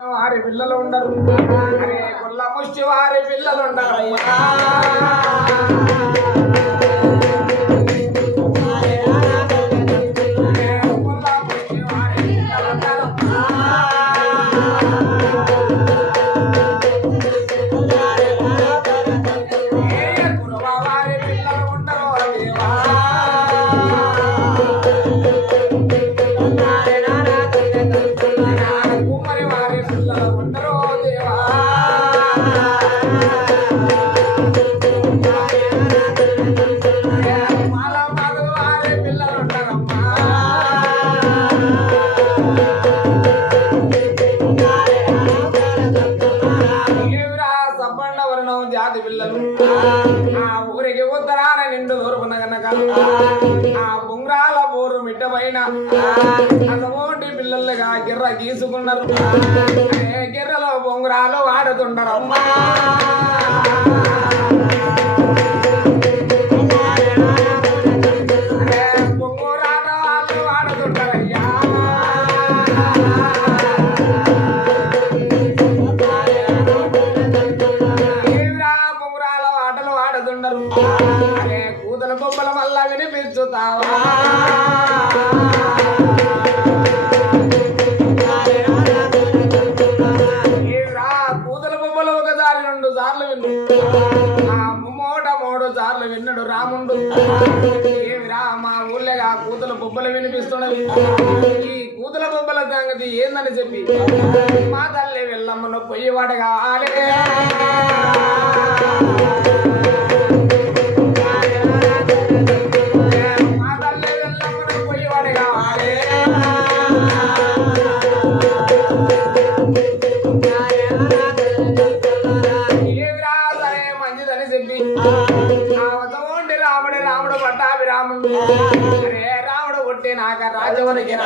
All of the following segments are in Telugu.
వారి పిల్లలు ఉండరు అరే కొల్ల ముష్టి వారి పిల్లలు ఉండరయ్యా జాతి పిల్లలు ఆ ఊరికి ఉత్తరాన నిండు దూరపున గనక ఆ బొంగరాల ఊరు మిట్టపైన అంతమోటి పిల్లలుగా గిర్ర గీసుకున్నారు గిర్రలో బొంగరాలు వాడుతుండరు అమ్మా బొంగురాల వాళ్ళు వాడుతుంటారయ్యా అరే కూతుల బొమ్మల మళ్ళా వినిపించుతావా కూతుల బొమ్మలు ఒకసారి 2 సార్లు విన్ను మూడు సార్లు విన్నాడు రాముండు ఏమిరా మా ఊళ్ళేగా కూతుల బొమ్మలు వినిపిస్తున్నవి ఈ కూతుల బొమ్మల సంగతి ఏందని చెప్పి మా తల్లి వెళ్ళమ్మను పొయ్యివాడు కావాలి రాముడు పట్టాభిరాముడు అరే రాముడు కొట్టి నాక రాజవునికి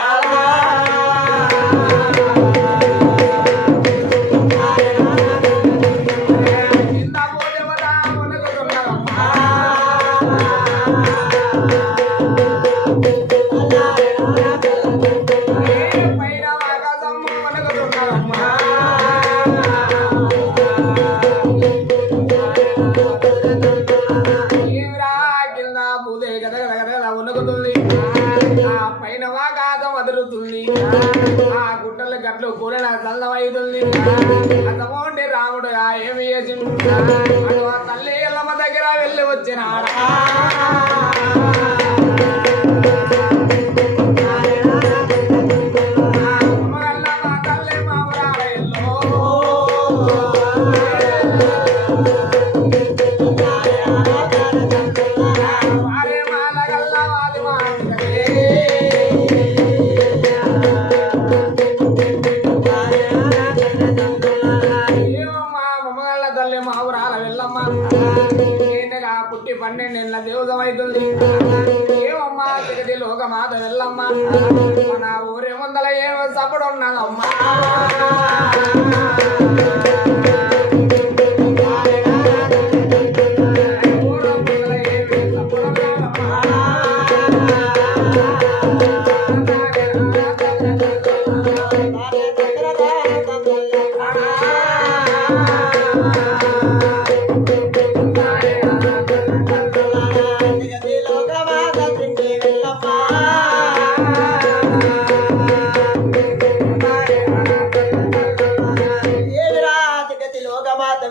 పైన ఆకాశం వనకుతున్నారమ్మా ఆ పైన వాగాదం వదులుతుంది ఆ గుట్టల గట్లు కూరల చల్లమైతుంది అంతమోండి రాముడు ఏమి చేసిండు అటు ఆ తల్లి ఎల్లమ్మ దగ్గర వెళ్ళి వచ్చినాడా తల్లి మామరాయల్లో పుట్టి 12 ఏళ్ళ దేవతం అవుతుంది ఏమమ్మా తిరిగి లోకమాత వెళ్ళమ్మా మన ఊరి ముందల ఏమో సప్పుడు ఉన్నదమ్మా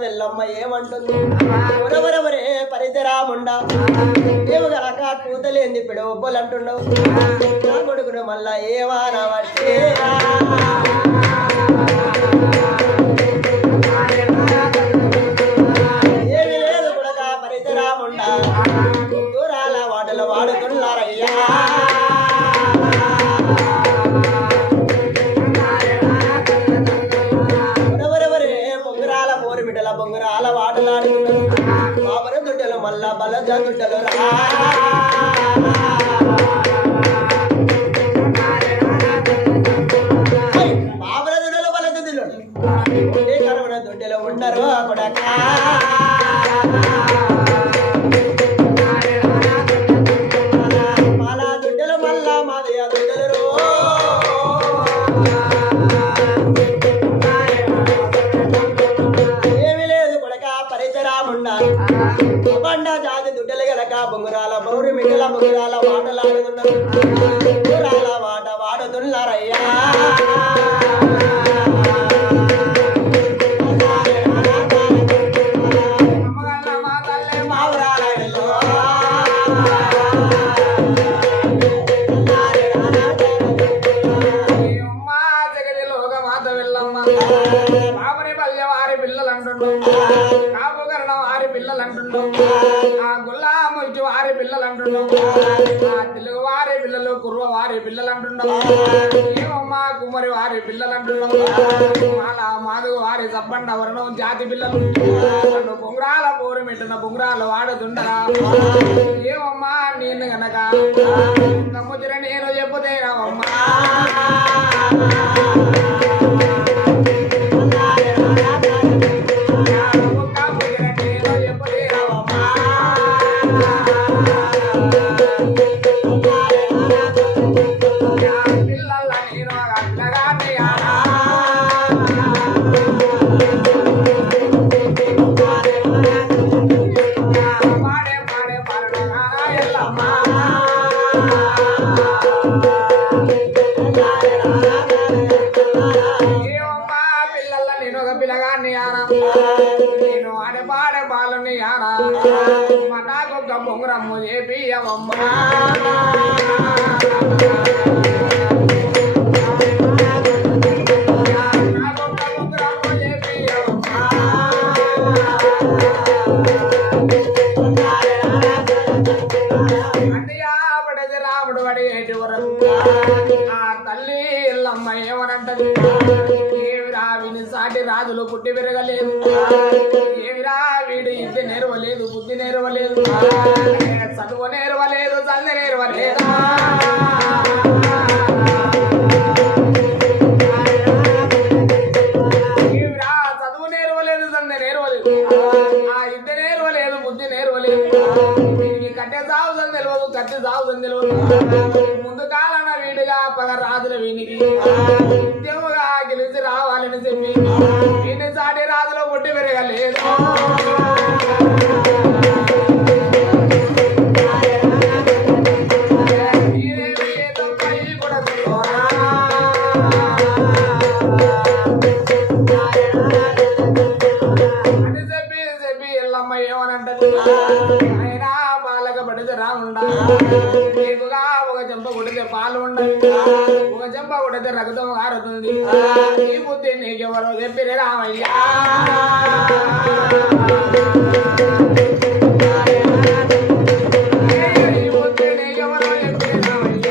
వెళ్ళమ్మ ఏమంటుంది ఒరవరవరే పరిసరాముండా ఏమగలక కూతలేంది పిడవబ్బలు అంటున్నావు నా కొడుకును మళ్ళా ఏవానా వచ్చే ఏమి లేదు కొడక పరిసరాముండా దూరాల వాటలు వాడుతున్నారయ్యా బొంగరాల వాటలాడుతున్నారు బాబర దుడ్డలు మళ్ళా బలజ దుడ్డలు బాబర దుడ్డలు బల దుడ్డలు కరవన దుడ్డలు ఉండరు కొడక మాలా దుడ్డలు మళ్ళా మాదయ దుడ్డలు బాబుని పల్లె వారి పిల్లలు అంటుండవు కాపుకరణ వారి పిల్లలు అంటుండవు ఆ గుల్లా ముచ్చి వారి పిల్లలు అంటుండవు ఆ తెలుగు వారి పిల్లలు కుర్వ వారి పిల్లలు అంటుండవు ఏమమ్మా కుమ్మరి వారి పిల్లలు అంటుండవు మాల మాధు వారి సబ్బండ వర్ణం జాతి పిల్లలు బొంగరాల పోరు మెట్టిన బొంగరాలు వాడుతుండరా ఏమమ్మా నేను గనక నమ్ముతిర నేను చెప్పుతేరావమ్మా నేను ఆడపాడే బాలని ఆనా మనాకొక్క బొంగరమ్ము చేపియవమ్మా నాకొక్క బొంగరమ్ము చేపియవమ్మా అండియా పడేది రాముడు పడి ఏటి వరకు ఆ తల్లి ఎల్లమ్మ ఏమనంటది విని సాటి రాజులు పుట్టి విరగలేదు ఏమిరా వీడు ఇంటి నేర్వలేదు బుద్ధి నేర్వలేదు చదువు నేర్వలేదు చల్లి నేర్వలేదు ఏమిరా చదువు నేర్వలేదు చల్లి నేర్వలేదు ఆ ఇంటి నేర్వలేదు బుద్ధి నేర్వలేదు వీడికి కట్టె సాగుదని తెలియదు కట్టె సాగుదని తెలియదు ముందు కాలన వీడిగా పగ రాజుల వీనికి ఉద్యోగంగా గెలిచి రావాలని చెప్పి ఈయన సాటి రాజులో పుట్టి పెరగలేదు అని చెప్పి ఎల్లమ్మ ఏమనంటది ఆయన బాలక పడితే రాముండా నీకుగా ఒక చెంప కొడితే పాలు ఉండదు ఒక చెంప కొడితే రక్తం కారుతుంది ఈ బుద్ధి నీకెవరో చెప్పిరే రామయ్య ఈ బుద్ధి నీకెవరో చెప్పిరే రామయ్య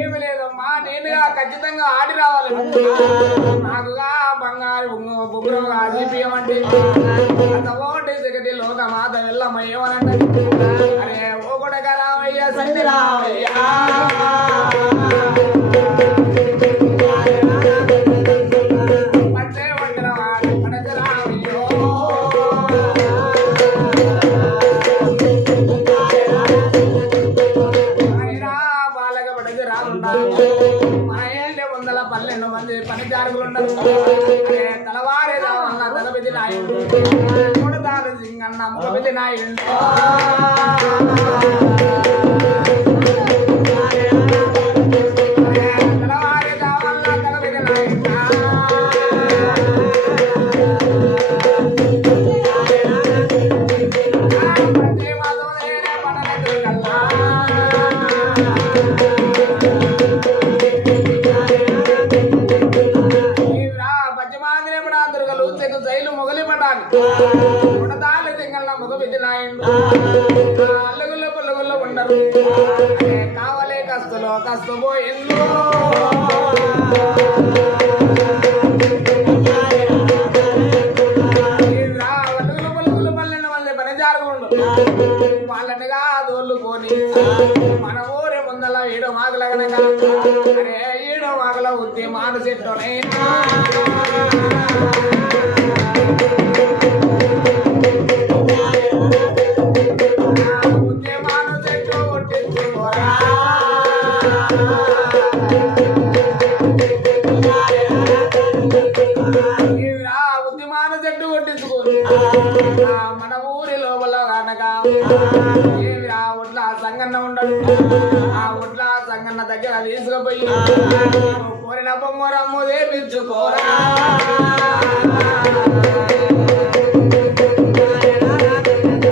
ఏమి లేదమ్మా నేనుగా ఖచ్చితంగా ఆడి రావాలి నాకుగా బంగారు బొగ్గురుగా జీపియమంటే అంత ఓటి సిగటి లోక మాత వెళ్ళమ్మ ఏమనంటే అరే ఓ కొడక రామయ్య సంధి రామయ్య పచ్చే వంటల వాడు పడక రామయ్యో బాలక పడక రాముండా మా ఏంటి 12 మంది పని జారుగులు ఉండరు తలవారే రావన్న తలబెది నాయుడు కొడతారు సింగన్న ముఖబెది నాయుడు తలవారే రావన్న తలబెది నాయుడు జైలు మొగలి పడాలి కొడతాలు సింగన్న ముఖబెది నాయుడు అల్లుగుల్లో పుల్లుగుల్లో ఉండరు కావలే కస్తులో కస్తుపోయిందో అల్లుగులు పుల్లుగులు 12 మంది పని జారుగుండు వాళ్ళనిగా దోళ్ళుకొని మన ఊరి ముందల ఈడో మాగల గనక అరే ఈడో మాగల ఉద్ది మాను చెట్టునైనా ఉద్యమాను చెట్టు కొట్టించుకోరా ఉద్యమాను చెట్టు కొట్టించుకోరు మన ఊరి లోపల కనుక ఒడ్ల సంగన్న ఉండడు ఆ ఒడ్ల సంగన్న దగ్గర తీసుకుపోయి కోరిన బొమ్మరమ్ము తెప్పించుకోరా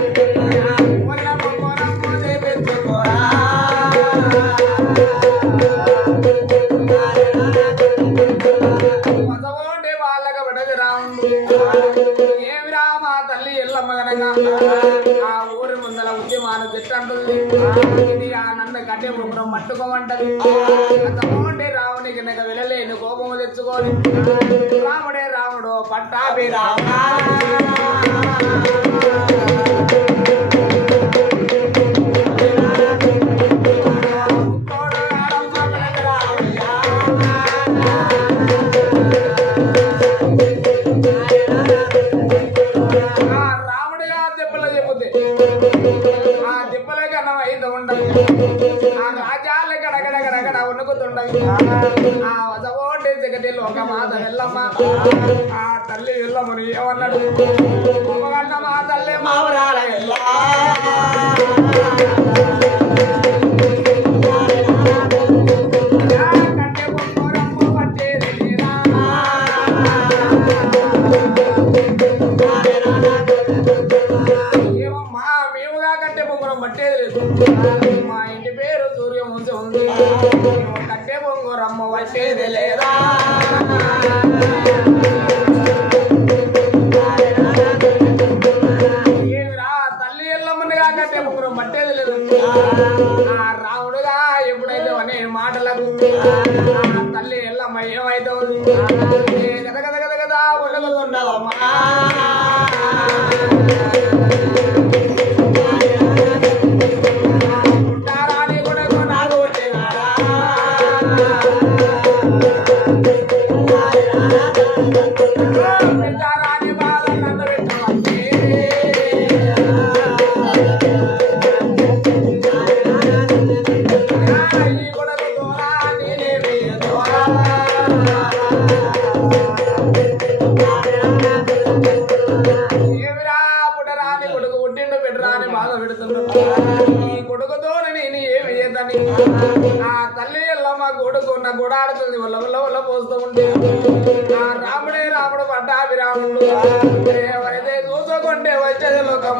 కోరిన బొమ్మరమ్ము తెప్పించుకోరా మతమోంటే వాళ్ళకి పడది రాముడు ఏమి రామా తల్లి ఎల్లమ్మ గనక ఆ ఊరి ముందల ఉద్యమాన చెట్టు అంటుంది ఇది ఆ నన్ను కట్టె బొమ్మరం మట్టుకోమంటది మతమోంటే రాముని గనక వెళ్ళలేని కోపము తెచ్చుకొని రాముడే రాముడు పట్టాభి రామ ఆ వదవోటి జగతి లోకమాత వెళ్ళమ్మ ఆ తల్లి వెళ్ళమని ఏమన్నాడు మా తల్లి మావరాల కంటే పొమ్మరమ్మ పట్టేది ఏమమ్మా మేముగా కంటే పొమ్మరం పట్టేది లేదు మా ఇంటి పేరు సూర్యవంశం ఉంది కట్టే పొంగురమ్మ వచ్చేది లేదా ఏమిరా తల్లి ఎల్లమ్మనిగా కట్టే పొంగురం పట్టేది లేదు ఆ రాముడుగా ఎప్పుడైతే అనే మాటలకు ఆ తల్లి ఎల్లమ్మ ఏమైతే ఉంది గద గద గద గదా ఉండగలుగుతున్నావమ్మా ఈ కొడుకుతో నేను ఏమి చేద్దని ఆ తల్లి ఎల్లమ్మ కొడుకున్న గొడాడుతుంది వల్ల వల్ల వల్ల పోస్తూ ఉంటే ఆ రాముడే రాముడు పట్టాభి రాముడు ఎవరైతే చూసుకోంటే వచ్చేది లోకం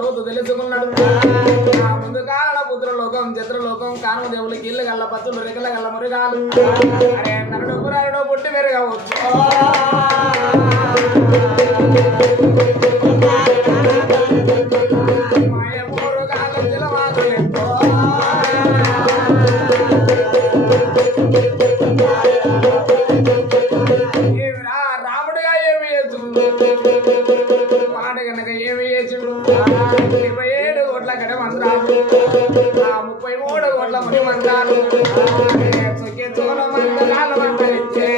లోతు తెలుసుకున్నాడు ఆ ముందు కాల పుత్రలోకం చిత్రలోకం కానుమదేవులకి ఇల్లు గల్ల పత్తులు రెక్కల గల్ల మురుగాలు అరే నరుడు పురాయుడు పుట్టి మెరుగవచ్చు మాయ మురుగాలు జలమాదులు ఏమిరా రాముడిగా ఏమి చేస్తుంది వాడు కనుక ఏమి చేసిండు 27 కోట్ల గడ మంత్రాలు ఆ 33 కోట్ల ముని మంత్రాలు చోల మంత్రాలు మంత్రించే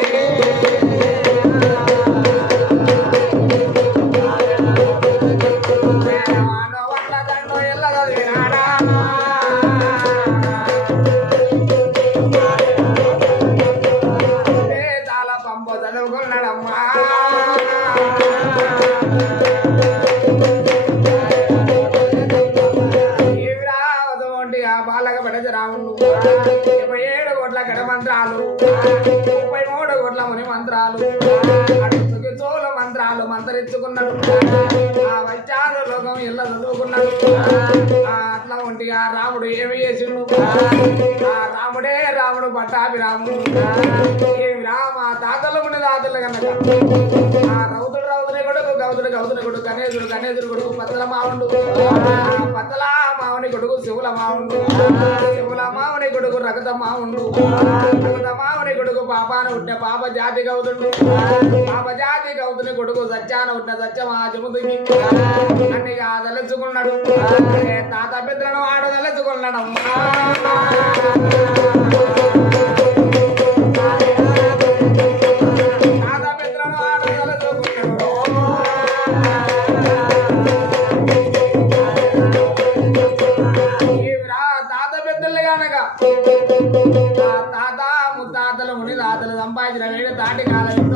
వల్ల దండో ఎల్ల చదివినాడా చాలా పంప చదువుకున్నాడమ్మా రాముడు 27 కోట్ల గడ మంత్రాలు 33 కోట్ల ముని మంత్రాలు అడుగుకి చోల మంత్రాలు మంత్రించుకున్నాడు ఆ వైచార లోకం ఇలా చదువుకున్నాడు అట్లా ఉంటి ఆ రాముడు ఏమి చేసిండు ఆ రాముడే రాముడు పట్టాభి రాముడు ఏమి రామ తాతల ముని తాతలు కనుక ఆ రౌతుడు రౌతుని కొడుకు గౌతుడు గౌతుని కొడుకు గణేశుడు గణేశుడు కొడుకు పత్తల మావుండు పత్తల మావుని కొడుకు శివుల మావుండు శివుల మావుని కొడుకు రగత మావుండు రగత మావుని కొడుకు పాపాన ఉంటే పాప జాతి గౌతుడు పాప జాతి గౌతుని కొడుకు సత్యాన ఉంటే సత్యమాజముదికి అన్నిగా తలుచుకున్నాడు తాత పిత్రను ఆడ తలుచుకున్నాడమ్మా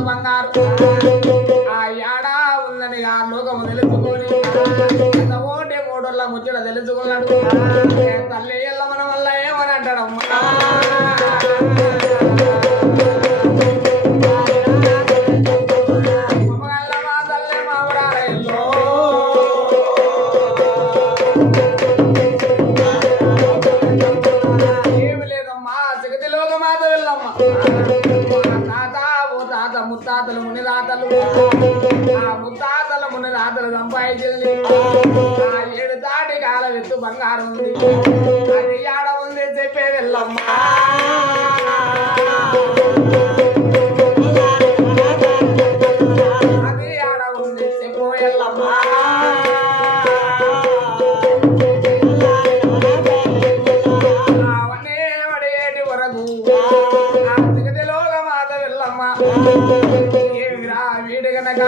బంగారు ఆ యాడా ఉందని ఆ లోకము తెలుసుకొని ఓటే మూడోళ్ళ ముచ్చట తెలుసుకున్నాడు తల్లి ఎల్లమన వల్ల ఏమని అంటాడమ్మా ముత్తాతలు మునిదాతలు ఆ ముత్తాతల మునిదాతలు సంపాదించింది ఆ 7 తాటి కాల ఎత్తు బంగారం ఉంది అది ఆడ ఉంది చెప్పే వెళ్ళమ్మా అది ఆడ ఉంది చెప్పు వెళ్ళమ్మా అవన్నీ పడేటి వరకు ఆ జగతిలోగా మాత వెళ్ళమ్మా ఏమిరా వీడు గనక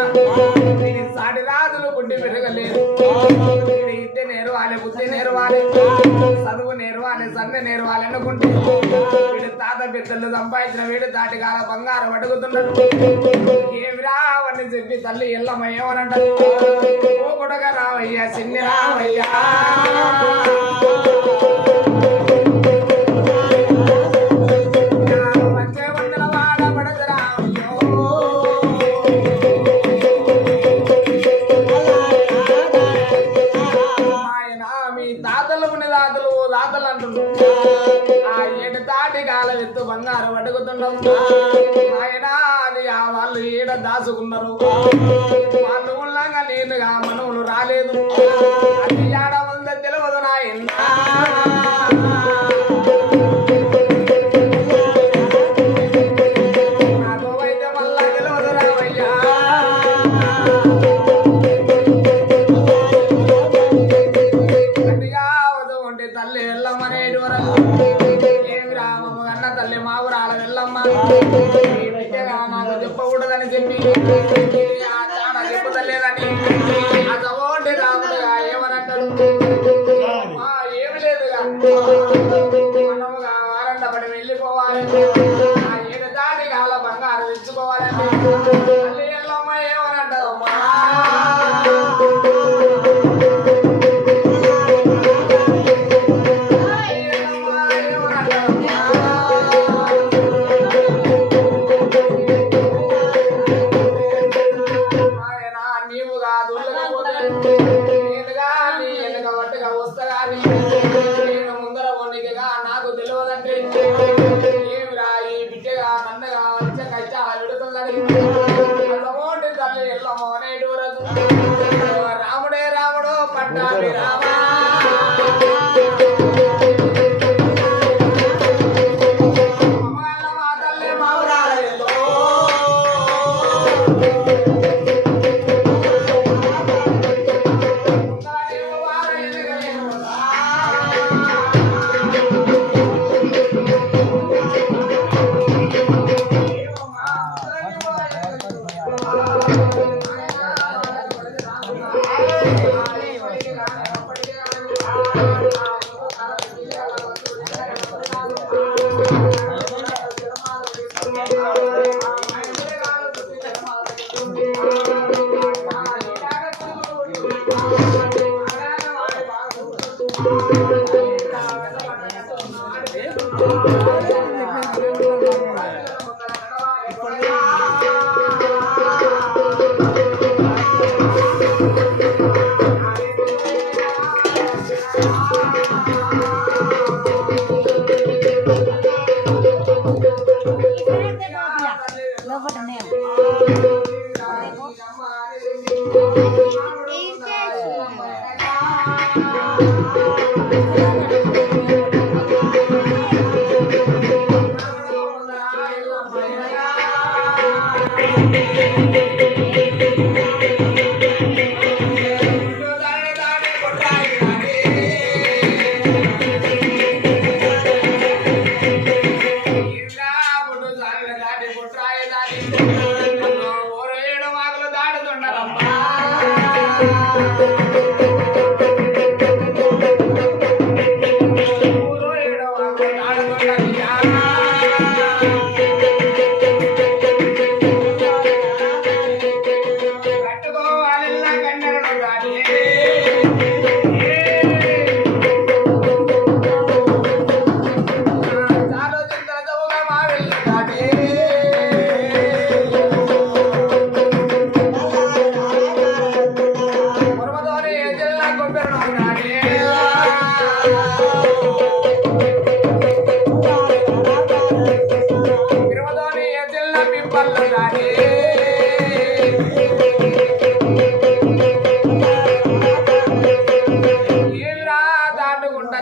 వీడి సాటి రాజులు పుట్టి పెరగలేదు వీడి ఇద్దె నేర్వాలి బుద్ధి నేర్వాలి చదువు నేర్వాలి సన్నె నేర్వాలి అనుకుంటే వీడి తాత పెద్దలు సంపాదించిన వీడి తాటికాల బంగారం అడుగుతున్నాడు ఏమిరా అవన్నీ చెప్పి తల్లి ఎల్లమ్మ ఏమనంటారు ఓ కొడక రావయ్యా చిన్ని రావయ్యా బంగారం అడుగుతున్నాం ఆయన అది వాళ్ళు ఏడ దాచుకున్నారు వాళ్ళు ఉన్నాగా నేనుగా మనవులు రాలేదు అది ఏడ ఉందో తెలియదు నాయన నాకు అయితే మళ్ళా తెలియదు రావయ్యా గట్టిగా వదుకుంటే తల్లి వెళ్ళమనేటి వరకు తల్లి మావురాల వెళ్ళమ్మా నాకు చెప్పకూడదని చెప్పి చెప్పలేదని అదోటి రాముడుగా ఏమనంటారు ఏమి లేదుగా మనముగా వారంటపడి వెళ్ళిపోవాలి ఆ 7 దాటి కాల బంగారం తెచ్చుకోవాలని తల్లి వెళ్ళమ్మా ఏమనంటారమ్మా నాకు తెలియదంటే ఏమిరా ఈ బిడ్డగా నన్నగా వచ్చే కష్టాల విడుతుందని తల్లి ఎల్లమ్మ అనేటి వరకు రాముడే రాముడు పట్టాభి రామా మా తల్లి మావురాల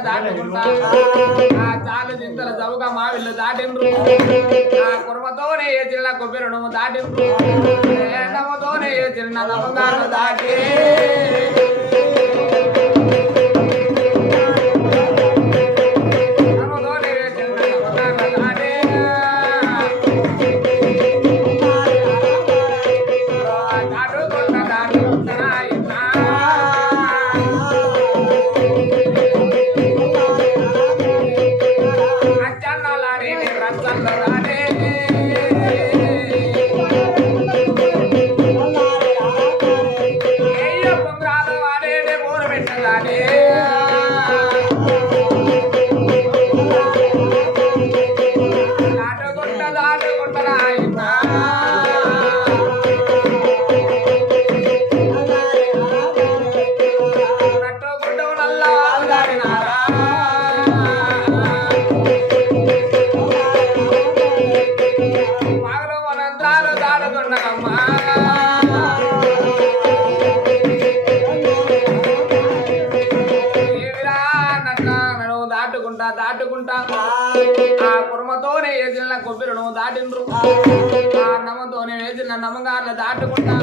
దాటుకుంటా ఆ చాలు చింతల చౌక మా వీళ్ళు దాటిండ్రు ఆ కుర్మతోనే చిన్న కొబ్బరి నువ్వు దాటిండ్రు నమ్మతోనే చిన్న నమ్మకాలు దాటి దాటుకుంటా ఆ కుర్మతోనే వేసిన కొబ్బరిను దాటిండ్రు ఆ నమ్మతోనే వేసిన నమ్మగారులు దాటుకుంటా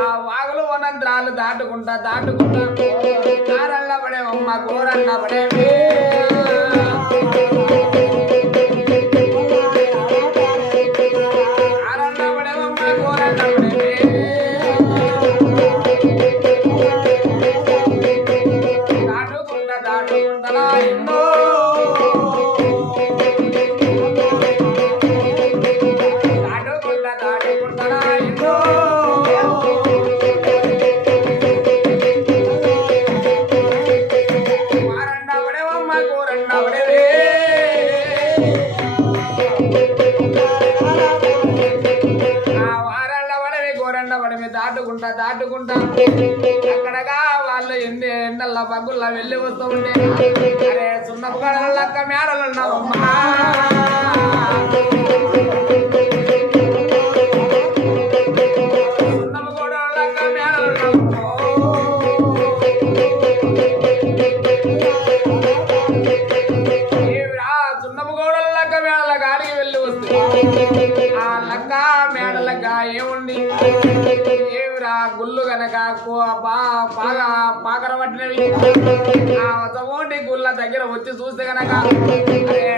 ఆ వాగులు వనంత్రాలు దాటుకుంటా కారళ్ళ పడేవమ్మ కూరన్న పడేవి కారళ్ళ పడేవమ్మ కూరన్న పడేవి దాటుకుంటా ఎన్నో దాటుకుంటా అక్కడగా వాళ్ళు ఎండల్లా పగ్గుల్లా వెళ్ళి వస్తూ ఉంటే అరే సున్నపు గడలక్క మేడలు ఉన్నావమ్మా సున్నపు గోడలక్క మేడలు ఉన్నావు సున్నపు గోడలక్క మేడల గాడికి వెళ్ళి వస్తే ఆ లక్క మేడలక్క ఏముంది గుళ్ళు గనక పాకర పట్టినవి ఆ చమోటి గుళ్ళ దగ్గర వచ్చి చూస్తే గనక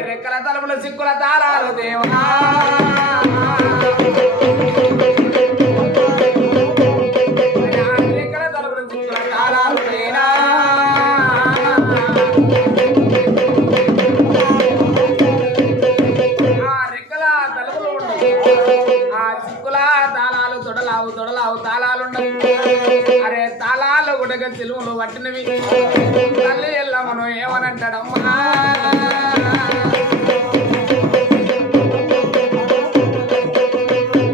రెక్కల తలుపుల సిక్కుల తాళాలు దేవా రెక్కల తలుపుల సిక్కుల తాళాలు దేనా ఆ రెక్కల తలుపులు ఉండవు ఆ సిక్కుల తాళాలు తొడలావు తాళాలుండవు అరే తాళాలు గుడగ తెలుగులు పట్టినవి తల్లి ఎల్లమ్మను ఏమనంటాడమ్మా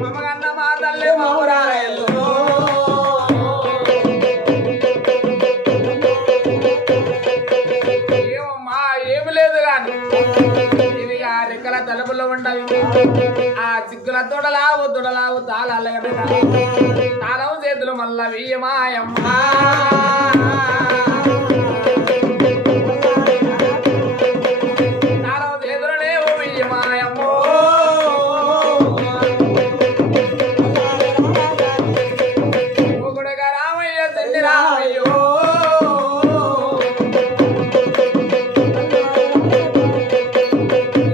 మమ్మగన్న మా తల్లి మౌరాయలు ఏమమ్మా ఏమి లేదు కాని ఇది ఆ రెక్కల తలుపులో ఉండవి ఆ సిగ్గుల తొడలావు తాళాలు తాళం చేతులు మళ్ళా వెయ్యమాయమ్మా తాళం చేతులు లేవు వెయ్యమాయమ్మో ఒకడుగా రామయ్య తండ్రి రామయ్యో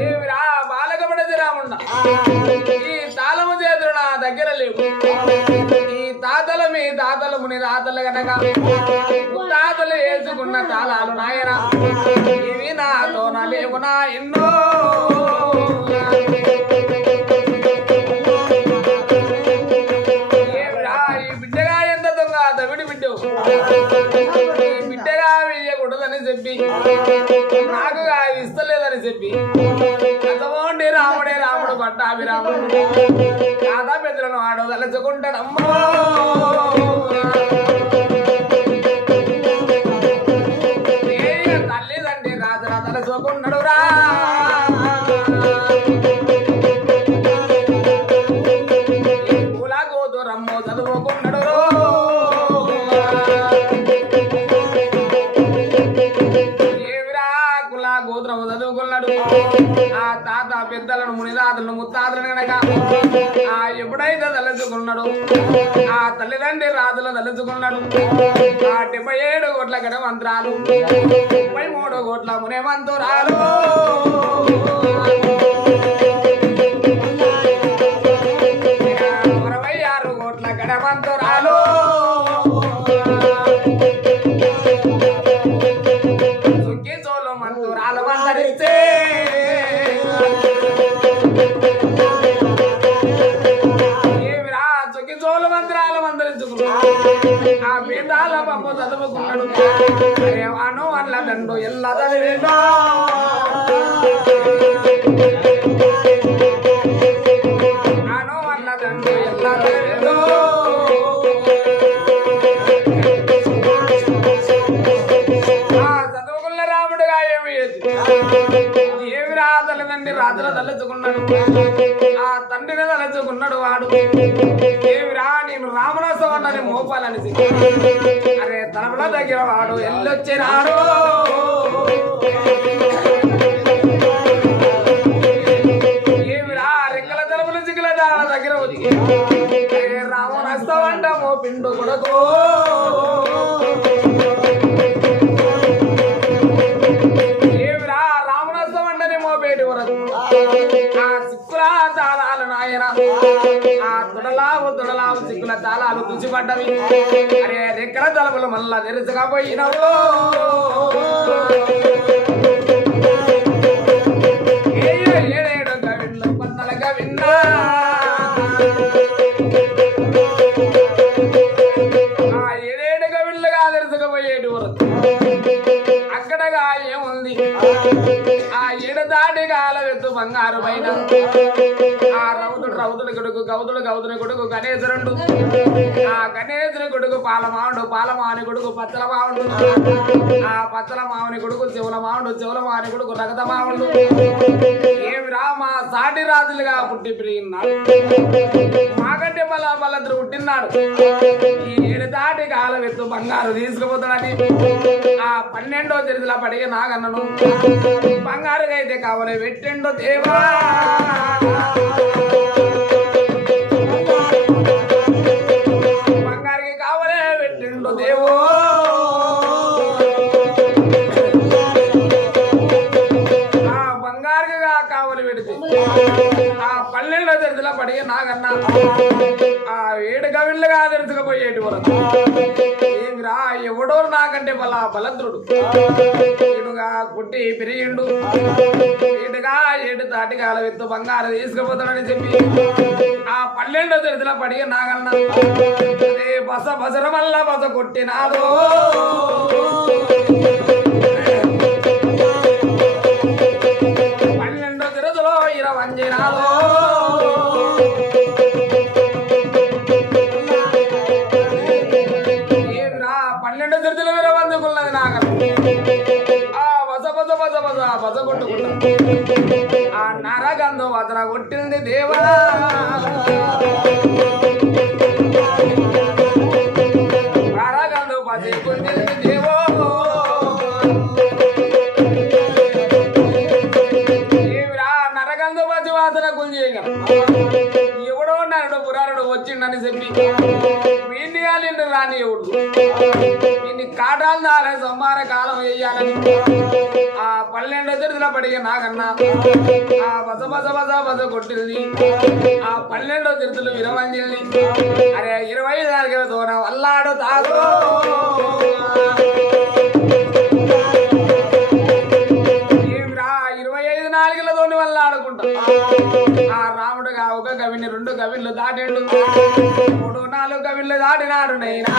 ఏమిరా బాలకపడది రాముండ ఈ తాళము చేతులు నా దగ్గర లేవు మీ తాతలు ముని తాతలు గనక తాతలు వేసుకున్న తాళాలు నాయన ఇవి నాతోన లేవునా ఎన్నో ఈ బిడ్డగా ఎంత దొంగ తవిడి బిడ్డ ఈ బిడ్డగా వేయకూడదని చెప్పి నాకు ఇస్తలేదని చెప్పి అతమోండి రాముడు పట్టాభిరాముడు రాధా పెద్దలను ఆడోదలుచుకుంటాడమ్మో తల్లిదండ్రి రాజు తలుచుకున్నాడు రా ఎప్పుడైతే తలచుకున్నాడు ఆ తల్లిదండ్రి రాజులు తలచుకున్నాడు ఆ 77 కోట్ల గణమంత్రాలు 33 కోట్ల మునేమంతురాలు 66 కోట్ల గణమంతురాలు సుఖి చోలు మంతురాలు మందరిస్తే ఆ పీఠాల పప్పు చదువుకున్నాడు అను అల్ల దండు ఎల్ల చదివేదో అను అల్ల దండు ఎల్ల చదివేదో చదువుకున్న రాముడుగా ఏమి రాతలేదండి రాజుల తలచుకున్నాడు ఆ తండ్రిని తలచుకున్నాడు వాడు ఏమిరా నేను రామనాథని మోపాలని అరే తలపుల దగ్గర వాడు ఎల్లొచ్చినాడు ఏమిరా రెక్కల తలుపుల చిక్కుల దాని దగ్గర వచ్చి అరే రామనాథవంట మోపిండు కొడుకు ఏమిరా రామనాథవంటని మోపేటి వరకు ఆ సిక్కుల తాళాలు నాయన ఆ తుడలావు సిక్కుల తాళాలు తుచిపడ్డవి అరే రెక్కల తలుపులు మళ్ళా తెరుచుకపోయినవు ఏడేడు గవిళ్ళు పన్నల గవిన్నా ఆ ఏడేడు గవిళ్ళుగా తెరుచుకపోయేటి వరకు అక్కడగా ఏముంది ఆ ఏడు దాటి కాల వెత్తు బంగారు పైన ఆ రౌతుడు కొడుకు గౌతుని కొడుకు గణేశుడు ఆ గణేశుని కొడుకు పాలమావుని కొడుకు పచ్చల మావుడు ఆ పచ్చల మావుని కొడుకు చెవుల మావుని కొడుకు రగత మావుడు ఏమి రామా సాటి రాజులుగా పుట్టి పెరిగినాడు మాకంటే బలద్రు పుట్టినాడు ఈ ఏడు దాటి కాల వెత్తు బంగారు తీసుకుపోతాడని ఆ 12వ తెరిదిలా పడిగి నాగన్నను బంగారుగా అయితే కావాలి పెట్టిండో దేవా బంగారుకి కావాలే పెట్టిండో దేవో ఆ బంగారుగా కావాలి పెడితే ఆ 12వ తెరిదిలా పడిగి నాగన్న ఆ 7 గవిళ్ళుగా తెరుచుకుపోయేటి వరకు ఏమిరా ఎవడో నాకంటే బలద్రుడు ఇటుగా పుట్టి పెరిగిండు ఇటుగా 7 దాటికాల వెత్తు బంగారు తీసుకుపోతాడని చెప్పి ఆ 12వ తెరిదిలా పడిగి నాగన్న అదే బసర మల్ల బస కొట్టినాదో 12వ తెరదులో 20 అంజనాలో బస కొట్టుకుంటా ఆ నరగంధో వదన కొట్టింది దేవా నరగంధో పసి కొట్టింది దేవో ఏమిరా నరగంధో పసి వాసన గుంజేయగల ఎవడో నరుడు పురాణుడు వచ్చిండని చెప్పి వీడిని కాలిండు రాని ఎవడు వీడిని కాటాలు దారే సంహార కాలం వేయాలని ఆ 12వ తెరిదిలా పడిగే నాగన్న ఆ బస కొట్టింది ఆ 12వ తెరిదులు విరవంజిల్ని అరే 25 తారీఖుల దూన వల్లాడు తాగు ఏమిరా 25 నాలుగులతోని వల్లాడుకుంటా ఆ రాముడుగా 1 గవిని 2 గవిళ్ళు దాటిండు 3 4 గవిళ్ళు దాటినాడు నైనా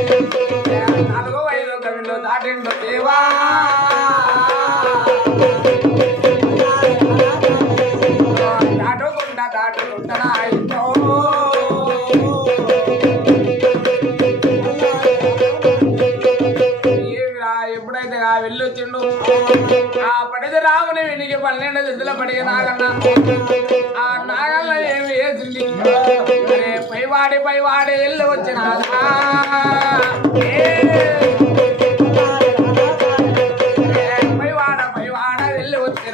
4 5 గవిళ్ళు దాటిండు దేవా దాటుకుంటా నాయనో ఎప్పుడైతే వెళ్ళొచ్చిండు ఆ పడితే రాముని వెనికి 12 దిద్దుల పడిగే నాగన్న ఆ నాగన్న ఏమి వేసింది పైవాడి ఎల్లు వచ్చిన పైవాడ వెళ్ళి వచ్చి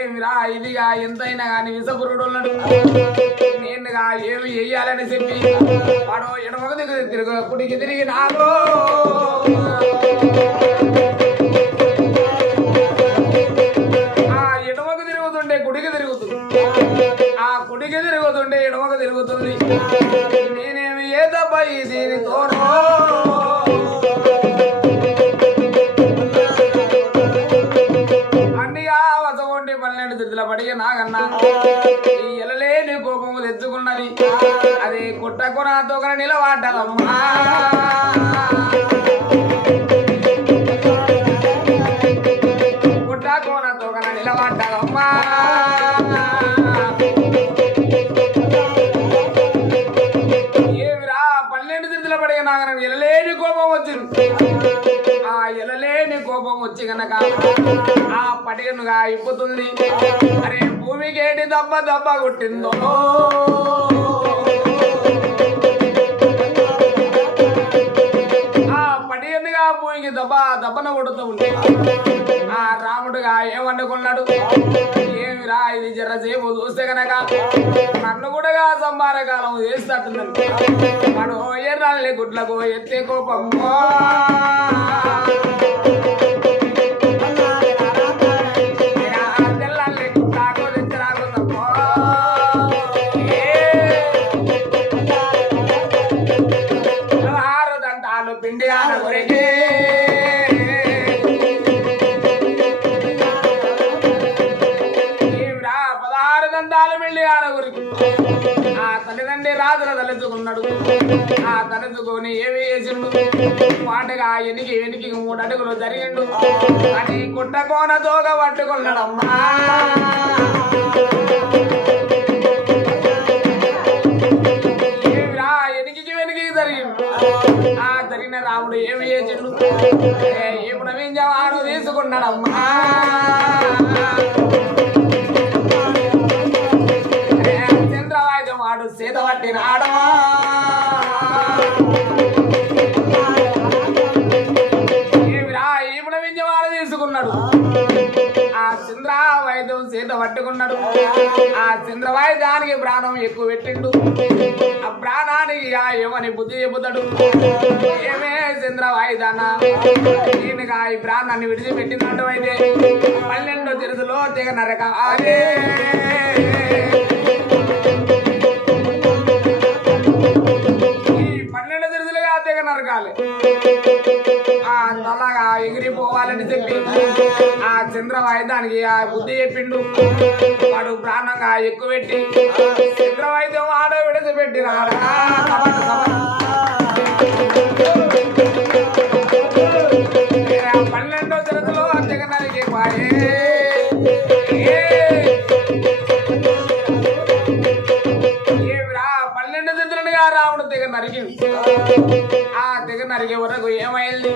ఏమిరా ఇదిగా ఎంతైనా గాని విసపురుడు ఉన్నాడు నేనుగా ఏమి చెయ్యాలని చెప్పి వాడు ఎడమగ దిగు తిరుగు కుడికి తిరిగి నాలో ఎడమకు తిరుగుతుంటే కుడికి తిరుగుతుంది ఆ కుడికి తిరుగుతుంటే ఎడమకు తిరుగుతుంది నేనేమి ఏ తప్పయి దీనితోనో అన్నిగా వసగొండి 12 తిరుతుల పడిగా నాగన్నా ఈ ఎలలేని కోపము తెచ్చుకున్నది అది కుట్టకునాతో నిలవాటలమ్మా కుట్టకోనతో నిలవాటలమ్మా ఏమిరా 12 తిరుతుల పడిగా నాగన్న ఎలలేని కోపం వచ్చింది ఆ ఎలలేని కోపం వచ్చి గనక ఆ పడిగనుగా అయిపోతుంది అరే భూమికి ఏంటి దెబ్బ దెబ్బ కొట్టిందో ఆ పడిగనుగా భూమికి దెబ్బన కొడుతూ ఉంటే ఆ రాముడుగా ఏమనుకున్నాడు ఏమిరా ఇది జరసేపు చూస్తే గనక నన్ను కూడా సంబారకాలం చేస్తట్టుందండి వాడు ఎర్రాళ్ళే గుడ్లకు ఎత్తే కోపమ్మో తెల్లాళ్ళే గుడ్లకు తెచ్చరాకుందమ్మో ఆరు దంతాలు పిండి ఆడ కొరికే ఆ తల్లిదండ్రి రాజుల తలెత్తుకున్నాడు ఆ తలెత్తుకొని ఏమి చేసిండు వాటగా ఎనికి 3 అడుగులు జరిగిండు అని కుట్టకోన తోగ పట్టుకున్నాడమ్మా ఏమిరా ఎనికి జరిగిండు ఆ జరిగిన రాముడు ఏమి చేసిండు ఇప్పుడు నవీంజవాడు తీసుకున్నాడమ్మా వాడు సీత పట్టినాడా ఏమిరా ఇప్పుడు వింజవాడు తీసుకున్నాడు ఆ చంద్రవాయుధం సీత పట్టుకున్నాడు ఆ చంద్రవాయుధానికి ప్రాణం ఎక్కువ పెట్టిండు ఆ ప్రాణానికి ఏమని బుద్ధి చెబుతాడు ఏమే చంద్రవాయుధాన నేనుగా ఈ ప్రాణాన్ని విడిచిపెట్టినట్టు అయితే 12 తిరుతులో తెగ నరక అదే నరకాలి ఆ నల్లగా ఎగిరిపోవాలని చెప్పి ఆ చంద్రవాయుధానికి ఆ బుద్ధి చెప్పిండు వాడు ప్రాణంగా ఎక్కువ పెట్టి చంద్రవాయుధం ఆడ విడిచిపెట్టి రాడా 12 తిరుతులో జగన్నానికి పాయే రాముడు తెగ నరికింది ఆ తెగ నరికే వరకు ఏమైంది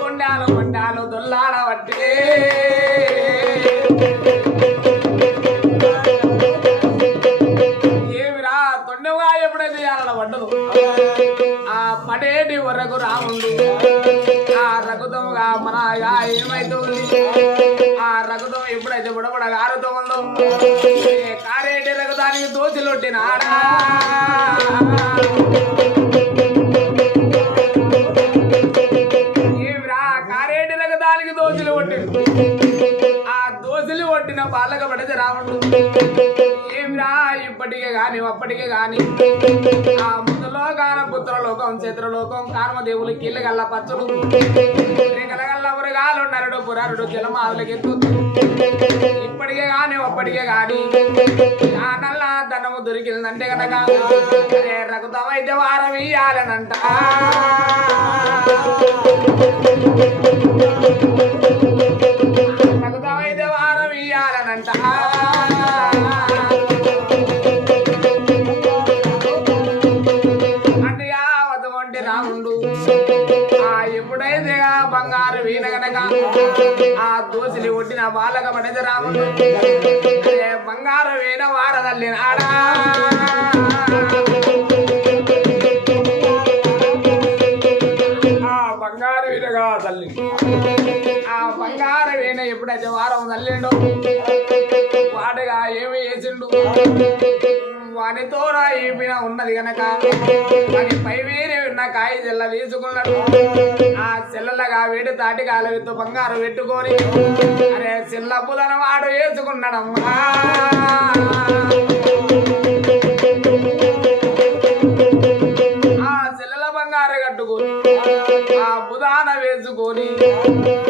కొండాలు దొల్లాడబట్టి ఏమిరా తొండగా ఎప్పుడైతే ఆడబడ్డదు ఆ పడేటి వరకు రాముడు ఆ రఘుతముగా మనగా ఏమైతుంది ఆ రఘుతం ఎప్పుడైతే బుడబుడగా ఆరుతో ఉందో కారేటి రఘుతానికి దోచిలొట్టినాడా ఏమిరా కారేటి రఘుతానికి దోచిలు కొట్టింది ఆ దోసిలు కొట్టిన బాలక పడితే రాముడు ఏమిరా ఇప్పటికే గాని అప్పటికే గాని ఆ ముందులోకాన పుత్రలోకం చిత్రలోకం కారమదేవులు కీళ్ళగల్ల పచ్చుడు రేగలగల్ల ఉరగాలు నరుడు పురారుడు జలమాదులకెత్తు ఇప్పటికే గాని అప్పటికే గాని ఆ నల్ల ధనము దొరికిందంటే కనుక రఘుతమైతే వారం ఇయ్యాలనంట రఘుతమైతే వారం ఇయ్యాలనంట ఎప్పుడైతే బంగారు వీణ గనక ఆ దోసిలి ఒట్టిన బాలక పడితే రాముడు బంగారు వీణ వారదల్లి నాడా ఆ బంగారు వీణగా తల్లి ఆ బంగారు వీణ ఎప్పుడైతే వారం తల్లిండో వాడుగా ఏమి చేసిండు వానితో ఏమిన ఉన్నది గనక అది పై వేరే ఉన్న కాయ చెల్ల తీసుకున్నాడు ఆ చెల్లలుగా వేడి తాటి కాలవితో బంగారు పెట్టుకొని అరే చెల్ల పుదన వాడు వేసుకున్నాడమ్మా ఆ చెల్లెల బంగారు కట్టుకొని ఆ బుధాన వేసుకొని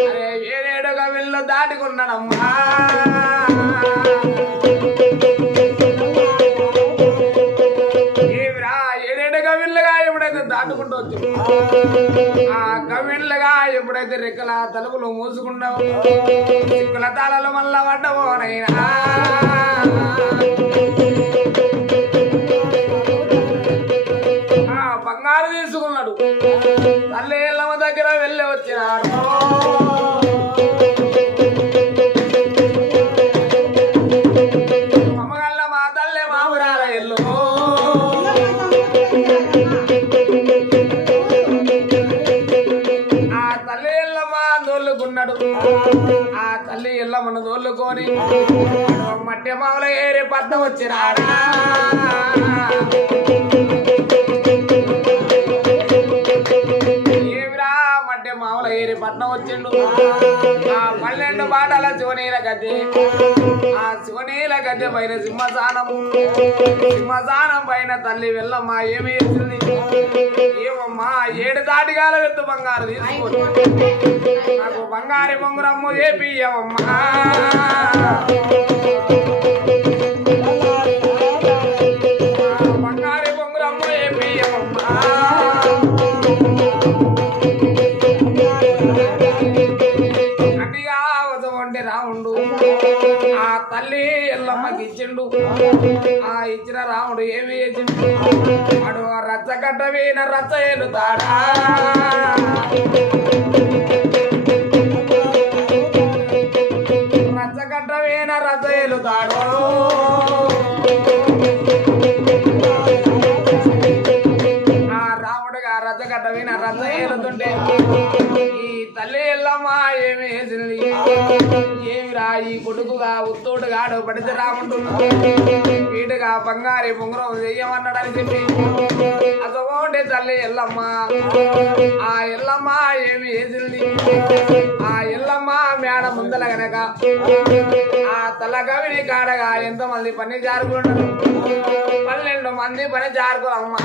అరే ఏడేడుగా వెళ్ళి దాటుకున్నాడమ్మా ఎప్పుడైతే దాటుకుంటూ వచ్చు ఆ కవిళ్ళగా ఎప్పుడైతే రెక్కల తలుపులు మూసుకున్నావు సిక్కుల తాళాలు మళ్ళా పడ్డవోనైనా బంగారు తీసుకున్నాడు తల్లి ఎల్లమ్మ దగ్గర వెళ్ళి వచ్చినాడు అమ్మగల్ల మా తల్లి మామూరాల ఎల్లు ఆ తల్లి ఎల్లమ్మను దోలుకొని మట్టి మామూలు ఏరే పట్నం వచ్చినాడా ఏమిరా మట్టి మామూలు ఏరే పట్నం వచ్చిండు ఆ 12 బాటల శివనీల గద్దె ఆ శివనీల గద్దె పైన సింహసానం పైన తల్లి వెళ్ళమ్మ ఏమి చేసింది ఏమమ్మా 7 తాటిగాల వెత్తు బంగారు తీసుకోండి నాకు బంగారు బొంగురమ్ము ఏపియమ్మా బంగారు బొంగురమ్ము ఏపియమ్మా అట్టిగా వదవండి రాముడు ఆ తల్లి ఎల్లమ్మకి ఇచ్చిండు ఆ ఇచ్చిన రాముడు ఏమి చేసిండు వాడు రచ్చగడ్డ వీణ రచ్చ ఏలుతాడా రచ్చగడ్డ వీణ రచ్చ ఏలుతాడు ఆ రాముడుగా రచ్చగడ్డ వీణ రచ్చ ఏలుతుంటే ఈ తల్లి ఎల్లమ్మ ఏమి వేసింది ఏమిరా ఈ కొడుకుగా ఉత్తోడుగాడు పడితే రాముంటున్నాడు వీటుగా బంగారి బొంగరం చెయ్యమన్నాడని చెప్పి అసోంటే తల్లి ఎల్లమ్మ ఆ ఎల్లమ్మ ఏమి వేసింది ఆ ఎల్లమ్మ మేడ ముందల గనక ఆ తలగవిని కాడగా ఎంతమంది పని జారుకుంటారు 12 మంది పని జారుకోరమ్మా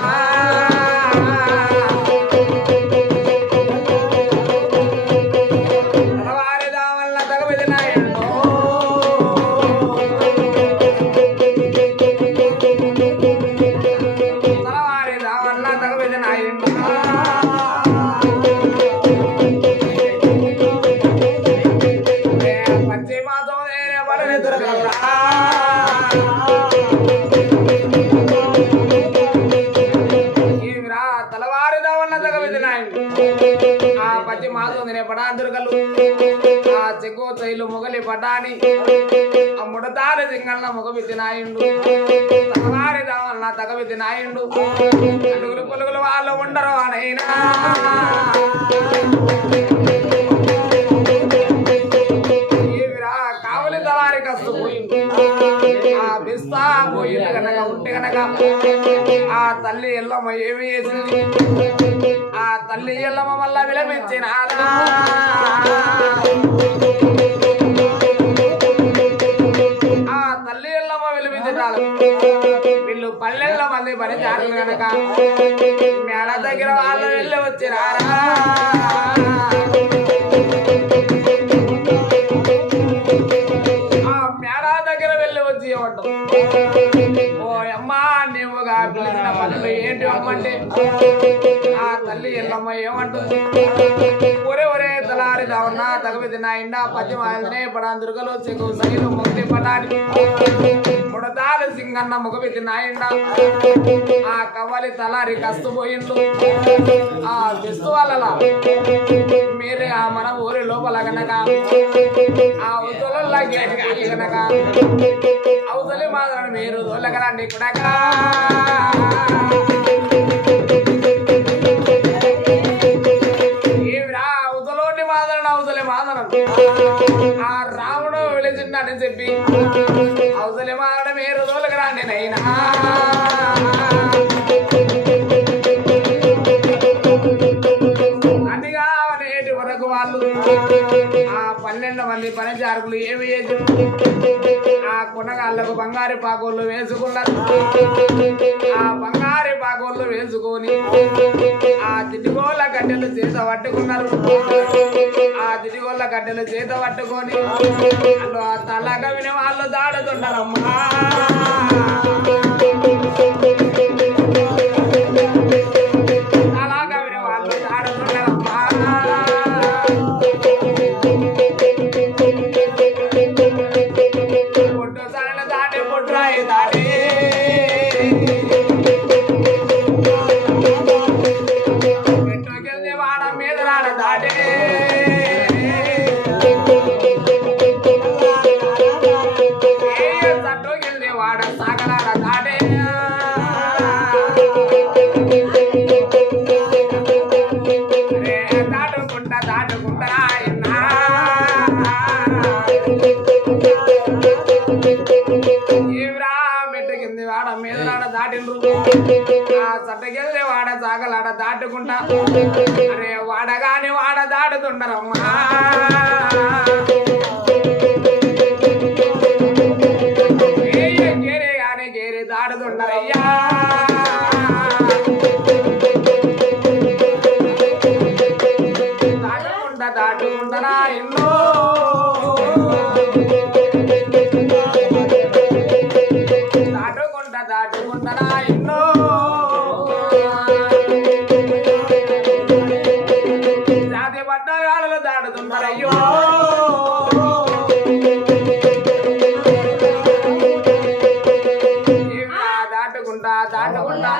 పడాదురుగలు ఆ చెక్కు చైలు మొగలి పటాని ఆ ముడతారు సింగన్న మొగబిద్ది నాయుండు తలవారి దావన్న తగబిద్ది నాయుండు అడుగులు పొలుగులు వాళ్ళు ఉండరు అనైనా ఏమిరా కావలి తలారి కస్తు పోయింది ఆ బిస్తా పోయింది కనుక ఉంటే కనుక ఆ తల్లి ఎల్లమ్మ ఏమి చేసింది ఆ తల్లి ఎల్లమ్మ వల్ల విలపించిన ఆ తల్లి ఎల్లమ్మ విలపించారు వీళ్ళు 12 మంది పని జారులు కనుక మేడ దగ్గర వాళ్ళు వెళ్ళి వచ్చినారా ఆ మేడ దగ్గర వెళ్ళి వచ్చి ఏమంటారు ఓ అమ్మా నీవుగా పిలిచిన పనులు ఏంటి అమ్మంటే ఆ తల్లి ఎల్లమ్మ ఏమంటుంది ఒరే ఒరే తలారి దావన్నా తగబిది నా ఇండా పశ్చిమాయనే పడాందురుగలో చెగు సైలు మొగలి పడాడి ముడతాలు సింగన్న మొగబిది నా ఇండా ఆ కవ్వాలి తలారి కస్తుపోయిండు ఆ విస్తు వాళ్ళ మీరే ఆ మన ఊరి లోపల గనక ఆ ఉత్తల గేటుకి గనక అవతలి మాత్రం మీరు దొల్లగలండి కూడా ఏమిరా అవతలోని మాదరణ అవతలి మాదరం ఆ రాముడు వెళిచిండని ఏమి చేసి ఆ కొనగాళ్ళకు బంగారు పాకోళ్ళు వేసుకున్నారు. ఆ బంగారు పాకోళ్ళు వేసుకొని ఆ తిటిగోళ్ళ గడ్డలు చేత పట్టుకున్నారు. ఆ తిటిగోళ్ళ గడ్డలు చేత పట్టుకొని వాళ్ళు ఆ తలక విని వాళ్ళు దాడుతున్నారమ్మా. అలాగా విని వాళ్ళు దాడుతున్నారమ్మా. పొట్టు సరళ దాటి పొట్రాయి దాటి పెట్టుకెళ్ళి వాడ మీద రాడ దాటి తట్టుకెళ్ళి వాడ సాగరాడ దాటి దాటుకుంటా దాటుకుంటా ఏమిరా మెట్టు కింది వాడ మీదలాడ దాటిండ్రు. ఆ చట్టకెళ్ళి వాడ సాగలాడ దాటుకుంటా అరే వాడగాని వాడ దాటుతుండరమ్మా. గేరే గాని గేరి దాటుతుండరయ్యా. దాటుకుంటా దాటుకుంటారా ఎన్నో దాటుకుంటా దాటుకుంటారా ఎన్నో జాతి పట్టణాలలో దాటుతుంటారయ్యో. దాటుకుంటా దాటుకుంటా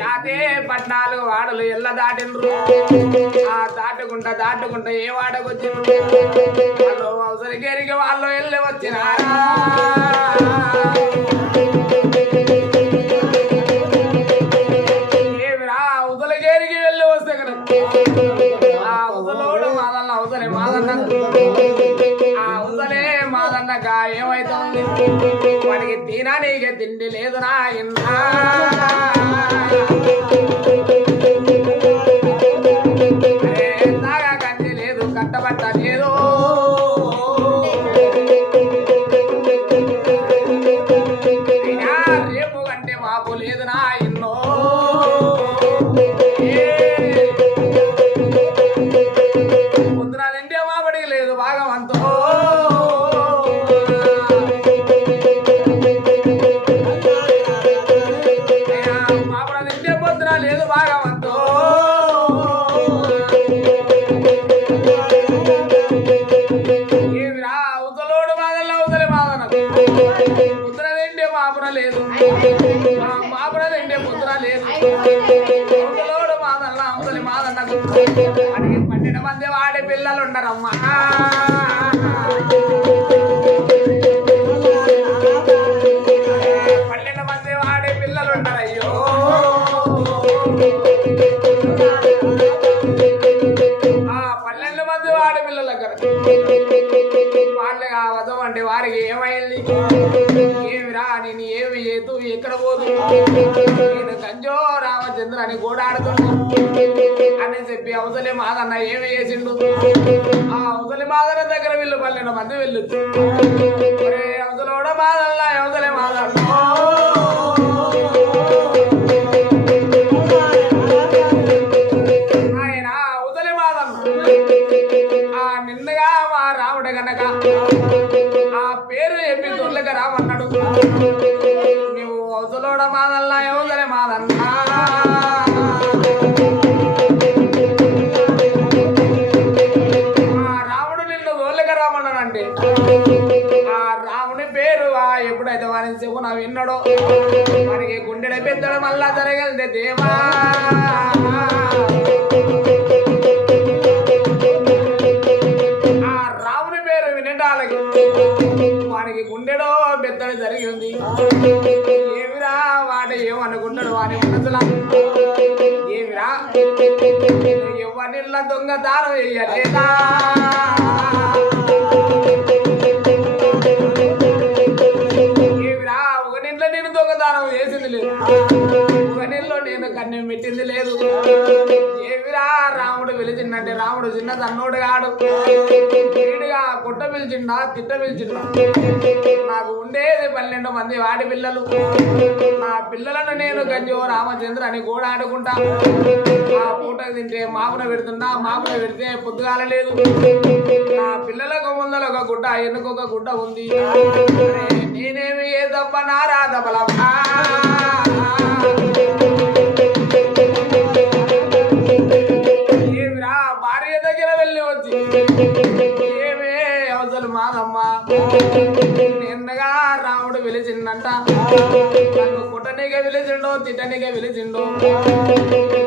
జాతి పట్నాలు వాడలు ఎల్ల దాటిండ్రు. ఆ దాటుకుంటా దాటుకుంటా ఏ వాడకొచ్చిండ్రు. వాళ్ళు అవసరకేరికి వాళ్ళు వెళ్ళి వచ్చినారా. ఏమిరా అవసరకేరికి వెళ్ళి వస్తే కదా ఆ అవసలోడు మాదన్న అవసరే మాదన్న ఆ అవసరే మాదన్నగా ఏమైతుంది వాడికి తిననీకే తిండి లేదు నాయనా. తాగా కంచి లేదు కట్టబట్ట లేదు. రేపు కంటే మాపు లేదు నాయన్నో. పొద్దున తింటే మాపడికి లేదు భాగవంతో. మాపడ తింటే పొద్దున లేదు భాగవంతో. ఏమిరా అవతలోడు మాదల్ల అవతలి మాదన పొద్దున తింటే మాపున లేదు. మాపున తింటే పొద్దున లేదు. అవతలోడు మాదల్ల అవతలి మాదన్న వాడికి 12 మంది వాడి పిల్లలు ఉండరమ్మా. 12 మంది వాడి పిల్లలు ఉండరయ్యో. ఆ 12 మంది వాడి పిల్లల దగ్గర వాళ్ళు కావద్దు అంటే వారికి ఏమైంది. ఏమిరా నేను ఏమి చేతు ఎక్కడ పోదు నేను కంజో రామచంద్ర అని గోడాడుతున్నా అని చెప్పి అవతలి మాదన్న ఏమి చేసిండు. ఆ అవతలి మాదన్న దగ్గర వీళ్ళు 12 మంది వెళ్ళొచ్చు. అవతలోడ మాదల్ల అవతలి మాదన్న ఆయన అవతలి మాదన్న ఆ నిన్నగా మా రాముడు గనక ఆ పేరు చెప్పి దొల్లక రామన్నాడు. నువ్వు అవతలోడ మాదల్ల అవతలి మాదన్న రాముడు నిన్ను దొల్లక రామన్నాడంటే ఆ రాముని పేరు ఎప్పుడైతే వారిని చెప్పు నా విన్నాడో వారికి గుండెడ పెద్దడు మళ్ళా జరగలితే దేవా. ఆ రాముని పేరు వినటాలకి వానికి గుండెడో పెద్దడు జరిగి ఉంది. ఏమిరా వాడు ఏమనుకుంటాడు వాని మనసులా. ఏమిరా ఎవరినిళ్ళ దొంగ దారం వేయలేదా. ఏమిరా ఒకరింట్లో నేను దొంగదానం చేసింది లేదు ఒక నెలలో నేను కన్యం పెట్టింది లేదు ఏమిరా రాముడు పిలిచిండంటే రాముడు చిన్న తన్నోడు కాడు వీడిగా కుట్ట పిలిచిండా తిట్ట పిలిచిండా నాకు ఉండేది 12 మంది వాడి పిల్లలు నా పిల్లలను నేను గంజో రామచంద్ర అని కూడా ఆడుకుంటా ఆ పూటకు తింటే మాపున పెడుతున్నా మాపున పెడితే పొద్దుగాల లేదు నా పిల్లలకు ముందర ఒక గుడ్డ ఎన్నుకొక గుడ్డ ఉంది నేనేమి ఏ దెబ్బ నారా దెబ్బలమ్మా ఏమిరా భార్య దగ్గర వెళ్ళి వచ్చి ఏమే అవసరం మాదమ్మా నిన్నగా రాముడు పిలిచిండంట నన్ను కుట్టనిగా పిలిచిండో తిట్టనిగా పిలిచిండో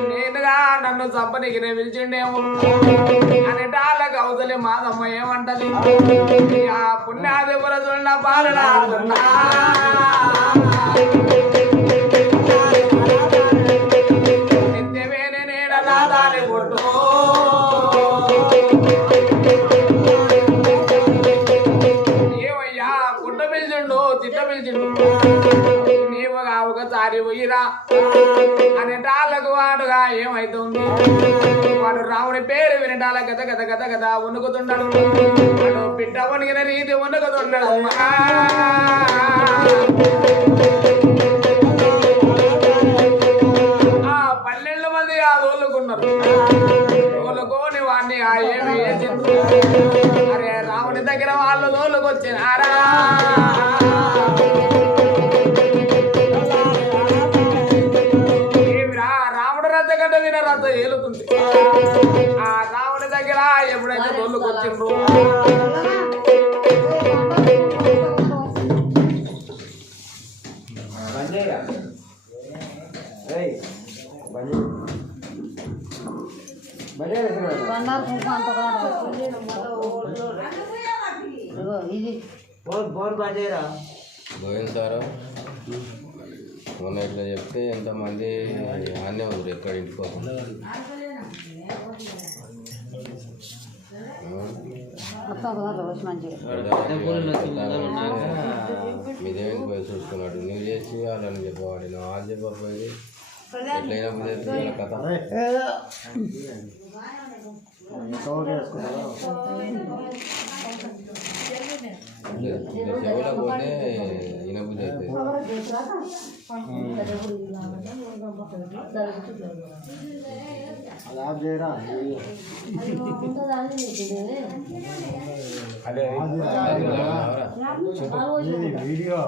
నేనుగా నన్ను చంపనికినే పిలిచిండేమో అనేటాళ్ళకి అవసరం మాదమ్మ ఏమంటది ఆ పుణ్యాధిపుర చూడ పాలనా నిత్యమే నేడ నాదాలి కొట్టు ఏమయ్యా కుట్ట పిలిచిండు తిట్ట పిలిచిండు నీవుగా ఒకసారి పోయిరా అనేటాళ్ళకు వాడుగా ఏమైతుంది వాడు రాముడి పేరు వినటాల గత గత గత గత వణుకుతుండడు వాడు పిట్ట వణిగిన రీతి వణుకుతుండడు ఆ 12 మంది ఆ తోలుకున్నారు తోలుకొని వాడిని ఆ ఏమి వేసిండు అరే రాముడి దగ్గర వాళ్ళు తోలుకొచ్చినారా రథగడ్డ విన రథ ఏలుతుంది ఆ రాముడి దగ్గర ఎప్పుడైతే తోలుకొచ్చిండ్రు గోవింద్ సారు మొన్న ఇట్లా చెప్తే ఎంతమంది ఆనే ఉంది ఎక్కడ ఇంటికోసం మీదేంటి పోయి చూసుకున్నాడు నువ్వు చేసి వాళ్ళని చెప్పవాడి నువ్వు వాళ్ళు చెప్పకపోయేది ఎట్లయినా కుదిరితే కథ చెవులో పోతే వినబుద్ధి అవుతుంది వీడియో